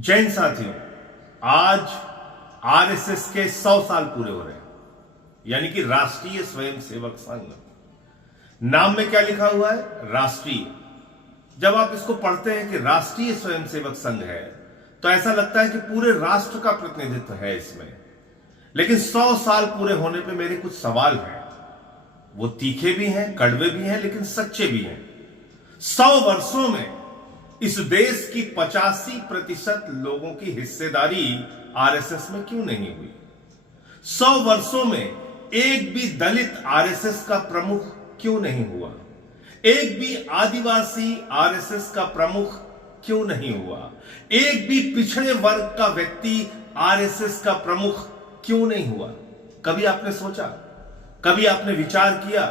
जय हिंद साथियों, आज आरएसएस के 100 साल पूरे हो रहे हैं, यानी कि राष्ट्रीय स्वयंसेवक संघ। नाम में क्या लिखा हुआ है? राष्ट्रीय। जब आप इसको पढ़ते हैं कि राष्ट्रीय स्वयंसेवक संघ है तो ऐसा लगता है कि पूरे राष्ट्र का प्रतिनिधित्व है इसमें। लेकिन 100 साल पूरे होने पे मेरे कुछ सवाल हैं। वो तीखे भी हैं, कड़वे भी हैं, लेकिन सच्चे भी हैं। 100 वर्षों में इस देश की 85% लोगों की हिस्सेदारी आरएसएस में क्यों नहीं हुई? 100 वर्षों में एक भी दलित आरएसएस का प्रमुख क्यों नहीं हुआ? एक भी आदिवासी आरएसएस का प्रमुख क्यों नहीं हुआ? एक भी पिछड़े वर्ग का व्यक्ति आरएसएस का प्रमुख क्यों नहीं हुआ? कभी आपने सोचा, कभी आपने विचार किया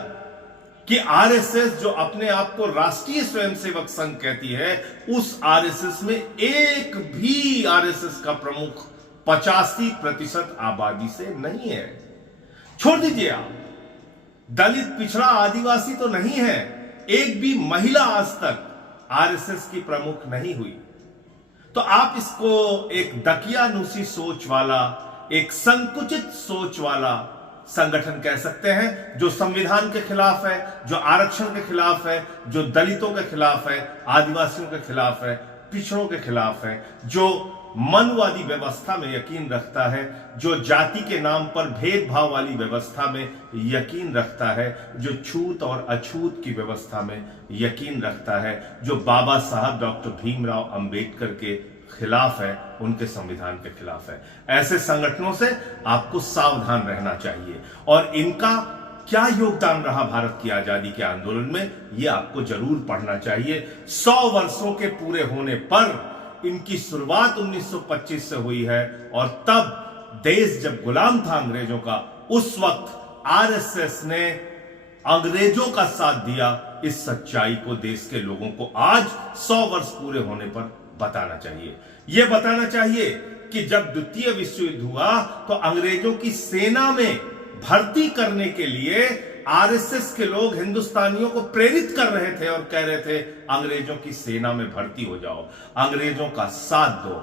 कि आरएसएस जो अपने आप को राष्ट्रीय स्वयंसेवक संघ कहती है, उस आरएसएस में एक भी आरएसएस का प्रमुख 85% आबादी से नहीं है। छोड़ दीजिए आप, दलित, पिछड़ा, आदिवासी तो नहीं है, एक भी महिला आज तक आरएसएस की प्रमुख नहीं हुई। तो आप इसको एक दकियानुसी सोच वाला, एक संकुचित सोच वाला संगठन कह सकते हैं, जो संविधान के खिलाफ है, जो आरक्षण के खिलाफ है, जो दलितों के खिलाफ है, आदिवासियों के खिलाफ है, पिछड़ों के खिलाफ है, जो मनवादी व्यवस्था में यकीन रखता है, जो जाति के नाम पर भेदभाव वाली व्यवस्था में यकीन रखता है, जो छूत और अछूत की व्यवस्था में यकीन रखता है, जो बाबा साहब डॉक्टर भीमराव अंबेडकर के खिलाफ है, उनके संविधान के खिलाफ है। ऐसे संगठनों से आपको सावधान रहना चाहिए। और इनका क्या योगदान रहा भारत की आजादी के आंदोलन में, यह आपको जरूर पढ़ना चाहिए। 100 वर्षों के पूरे होने पर इनकी शुरुआत 1925 से हुई है, और तब देश जब गुलाम था अंग्रेजों का, उस वक्त आरएसएस ने अंग्रेजों का साथ दिया। इस सच्चाई को देश के लोगों को आज 100 वर्ष पूरे होने पर बताना चाहिए। यह बताना चाहिए कि जब द्वितीय विश्व युद्ध हुआ तो अंग्रेजों की सेना में भर्ती करने के लिए आरएसएस के लोग हिंदुस्तानियों को प्रेरित कर रहे थे और कह रहे थे, अंग्रेजों की सेना में भर्ती हो जाओ, अंग्रेजों का साथ दो।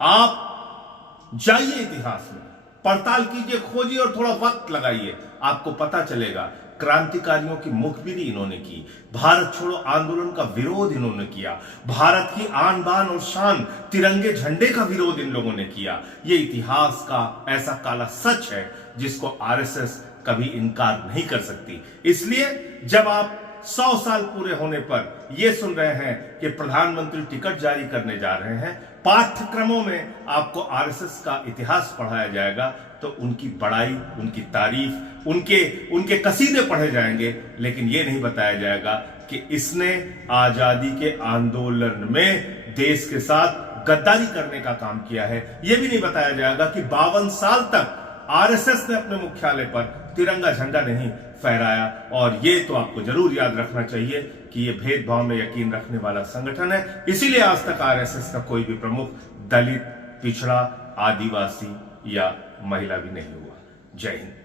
आप जाइए, इतिहास में पड़ताल कीजिए, खोजिए और थोड़ा वक्त लगाइए, आपको पता चलेगा। क्रांतिकारियों की मुखबिरी इन्होंने की, भारत छोड़ो आंदोलन का विरोध इन्होंने किया, भारत की आन बान और शान तिरंगे झंडे का विरोध इन लोगों ने किया। यह इतिहास का ऐसा काला सच है जिसको आरएसएस कभी इनकार नहीं कर सकती। इसलिए जब आप 100 साल पूरे होने पर यह सुन रहे हैं कि प्रधानमंत्री टिकट जारी करने जा रहे हैं, पाठ्यक्रमों में आपको आरएसएस का इतिहास पढ़ाया जाएगा, तो उनकी बड़ाई, उनकी तारीफ, उनके कसीदे पढ़े जाएंगे, लेकिन यह नहीं बताया जाएगा कि इसने आजादी के आंदोलन में देश के साथ गद्दारी करने का काम किया है। यह भी नहीं बताया जाएगा कि 52 साल तक आरएसएस ने अपने मुख्यालय पर तिरंगा झंडा नहीं फहराया। और यह तो आपको जरूर याद रखना चाहिए कि यह भेदभाव में यकीन रखने वाला संगठन है। इसीलिए आज तक आरएसएस का कोई भी प्रमुख दलित, पिछड़ा, आदिवासी या महिला भी नहीं हुआ। जय हिंद।